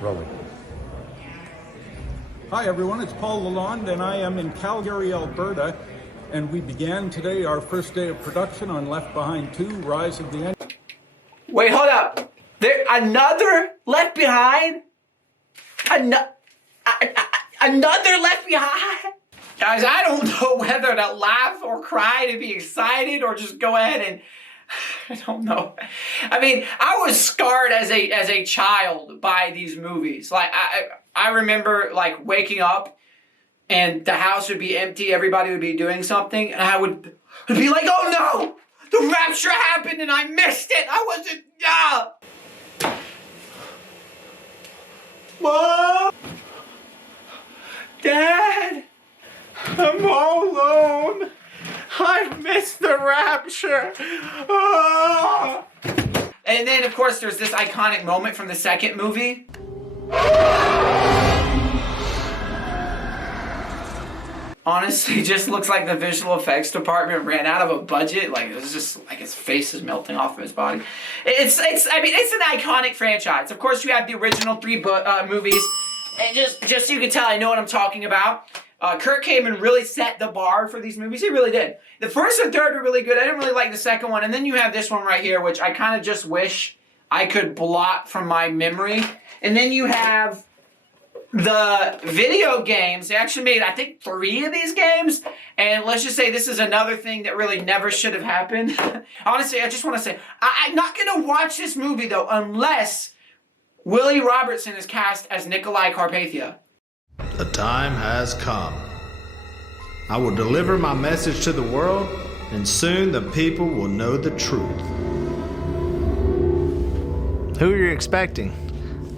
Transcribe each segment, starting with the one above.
Rolling. Hi everyone, it's Paul Lalonde and I am in Calgary, Alberta, and we began today our first day of production on Left Behind 2, Rise of the Antichrist. Wait, hold up. Another Left Behind? Another Left Behind? Guys, I don't know whether to laugh or cry, to be excited, or just go ahead and... I don't know. I mean, I was scarred as a child by these movies. Like, I remember, like, waking up and the house would be empty, everybody would be doing something, and I would be like, oh no! The rapture happened and I missed it! I wasn't... Mom! Dad! I'm all alone! I've missed the rapture! Ah! And then, of course, there's this iconic moment from the second movie. Honestly, just looks like the visual effects department ran out of a budget. Like, it's just like his face is melting off of his body. It's an iconic franchise. Of course, you have the original three movies, and just so you can tell, I know what I'm talking about. Kirk Cameron really set the bar for these movies. He really did. The first and third were really good. I didn't really like the second one. And then you have this one right here, which I kind of just wish I could blot from my memory. And then you have the video games. They actually made, I think, 3 of these games. And let's just say this is another thing that really never should have happened. Honestly, I just want to say, I'm not going to watch this movie, though, unless Willie Robertson is cast as Nikolai Carpathia. The time has come. I will deliver my message to the world, and soon the people will know the truth. Who are you expecting?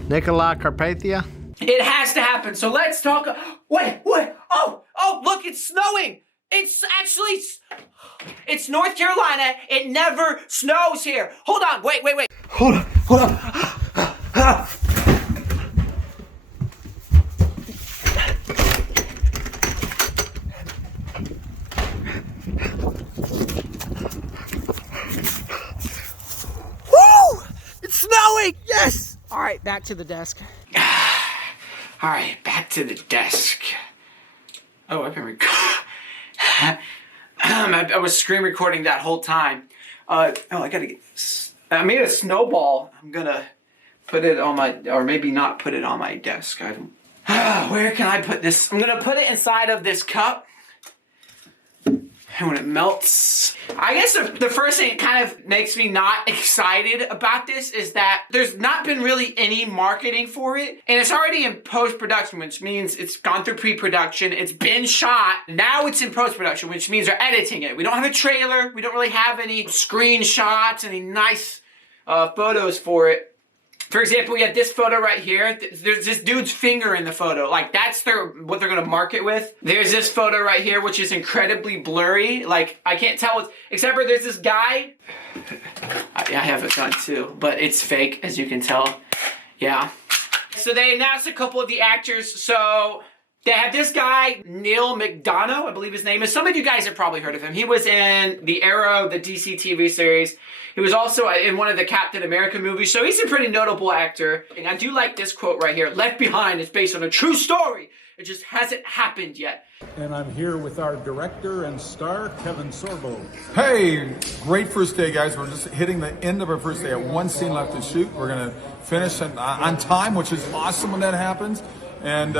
Nikolai Carpathia? It has to happen, so let's talk. Wait. Oh, look, it's snowing. It's North Carolina. It never snows here. Hold on, wait. Hold on. Snowing! Yes! Alright, back to the desk. Alright, back to the desk. Oh, I've been recording. I was screen recording that whole time. I gotta get this. I made a snowball. I'm gonna put it on my, or maybe not put it on my desk. I don't. Where can I put this? I'm gonna put it inside of this cup. And when it melts, I guess the first thing that kind of makes me not excited about this is that there's not been really any marketing for it. And it's already in post-production, which means it's gone through pre-production. It's been shot. Now it's in post-production, which means they're editing it. We don't have a trailer. We don't really have any screenshots, any nice photos for it. For example, we have this photo right here. There's this dude's finger in the photo. Like, that's what they're gonna market with. There's this photo right here, which is incredibly blurry. Like, I can't tell except for there's this guy. I have a gun too, but it's fake, as you can tell. Yeah. So they announced a couple of the actors. So they have this guy, Neil McDonough, I believe his name is. Some of you guys have probably heard of him. He was in the Arrow, the DC TV series. He was also in one of the Captain America movies, so he's a pretty notable actor. And I do like this quote right here. Left Behind is based on a true story. It just hasn't happened yet. And I'm here with our director and star, Kevin Sorbo. Hey, great first day, guys. We're just hitting the end of our first day. I have one scene left to shoot. We're going to finish on time, which is awesome when that happens. And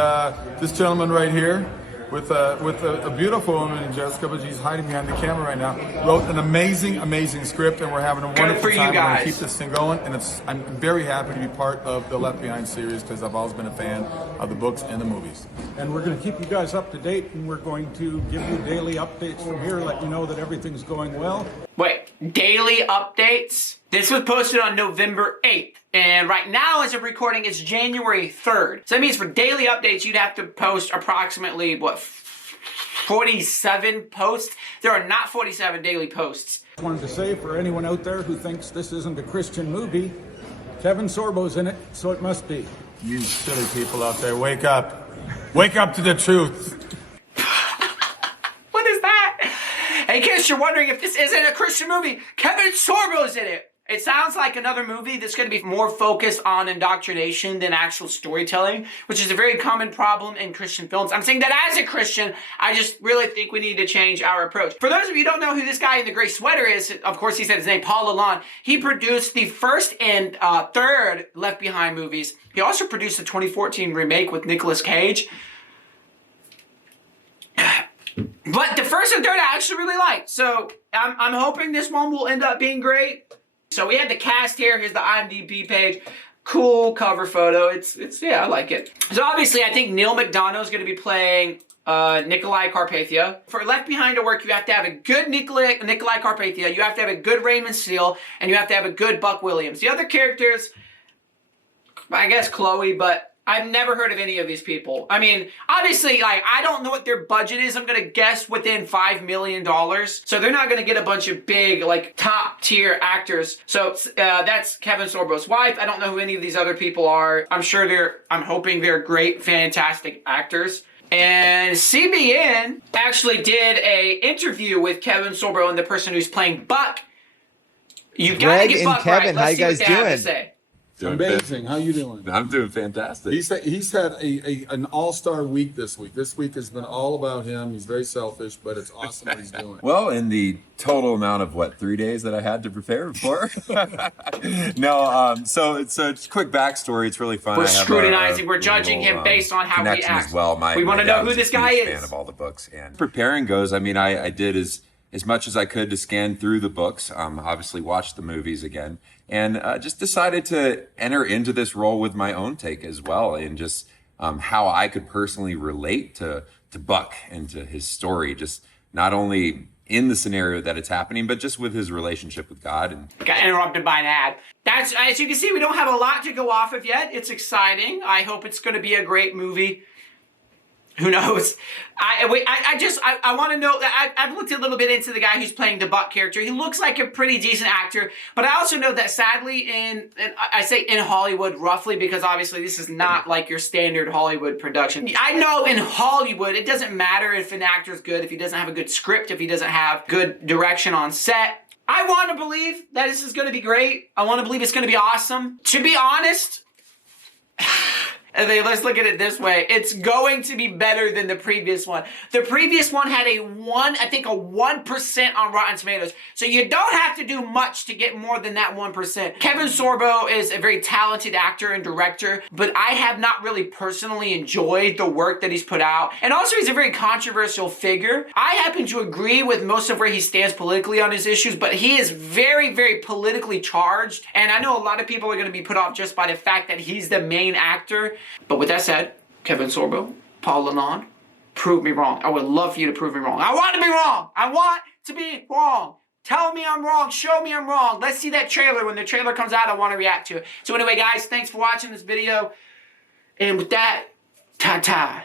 this gentleman right here, with a beautiful woman, Jessica, but she's hiding behind the camera right now, wrote an amazing script, and we're having a wonderful time. We're going to keep this thing going, and I'm very happy to be part of the Left Behind series because I've always been a fan of the books and the movies. And we're going to keep you guys up to date, and we're going to give you daily updates from here, let you know that everything's going well. Wait, daily updates? This was posted on November 8th. And right now, as of recording, it's January 3rd. So that means for daily updates, you'd have to post approximately, 47 posts? There are not 47 daily posts. I wanted to say, for anyone out there who thinks this isn't a Christian movie, Kevin Sorbo's in it, so it must be. You silly people out there, wake up. Wake up to the truth. What is that? In case you're wondering if this isn't a Christian movie, Kevin Sorbo's in it. It sounds like another movie that's going to be more focused on indoctrination than actual storytelling, which is a very common problem in Christian films. I'm saying that as a Christian, I just really think we need to change our approach. For those of you who don't know who this guy in the gray sweater is, of course he said his name, Paul Lalonde. He produced the first and third Left Behind movies. He also produced the 2014 remake with Nicolas Cage. But the first and third I actually really liked. So I'm hoping this one will end up being great. So we have the cast here. Here's the IMDb page. Cool cover photo. It's yeah, I like it. So obviously I think Neil McDonough is going to be playing Nikolai Carpathia. For Left Behind to work, you have to have a good Nikolai Carpathia. You have to have a good Raymond Steele. And you have to have a good Buck Williams. The other characters, I guess Chloe, but I've never heard of any of these people. I mean, obviously, like, I don't know what their budget is. I'm going to guess within $5 million. So they're not going to get a bunch of big, like, top-tier actors. So that's Kevin Sorbo's wife. I don't know who any of these other people are. I'm hoping they're great, fantastic actors. And CBN actually did a interview with Kevin Sorbo and the person who's playing Buck. You've got to get Buck Kevin, right. Let's see how what you they guys have to doing? say. Amazing. How you doing? I'm doing fantastic. He's had an all-star week this week. This week has been all about him. He's very selfish, but it's awesome what he's doing. Well, in the total amount of 3 days that I had to prepare for. So just quick backstory. It's really fun. We're scrutinizing. We're judging him based on how he connection acts. as well. We want to know who was this a guy huge is. Fan of all the books, and preparing goes. I mean, I did as much as I could to scan through the books. Obviously, watched the movies again, and just decided to enter into this role with my own take as well, and just how I could personally relate to Buck and to his story, just not only in the scenario that it's happening, but just with his relationship with God. And got interrupted by an ad. That's, as you can see, we don't have a lot to go off of yet. It's exciting. I hope it's going to be a great movie. Who knows? I want to know that I've looked a little bit into the guy who's playing the Buck character. He looks like a pretty decent actor, but I also know that sadly I say in Hollywood roughly because obviously this is not like your standard Hollywood production. I know in Hollywood it doesn't matter if an actor's good, if he doesn't have a good script, if he doesn't have good direction on set. I want to believe that this is going to be great. I want to believe it's going to be awesome. To be honest, let's look at it this way. It's going to be better than the previous one. The previous one had a 1% on Rotten Tomatoes. So you don't have to do much to get more than that 1%. Kevin Sorbo is a very talented actor and director, but I have not really personally enjoyed the work that he's put out. And also he's a very controversial figure. I happen to agree with most of where he stands politically on his issues, but he is very, very politically charged. And I know a lot of people are going to be put off just by the fact that he's the main actor. But with that said, Kevin Sorbo, Paul Lalonde, prove me wrong. I would love for you to prove me wrong. I want to be wrong. I want to be wrong. Tell me I'm wrong. Show me I'm wrong. Let's see that trailer. When the trailer comes out, I want to react to it. So anyway, guys, thanks for watching this video. And with that, ta-ta.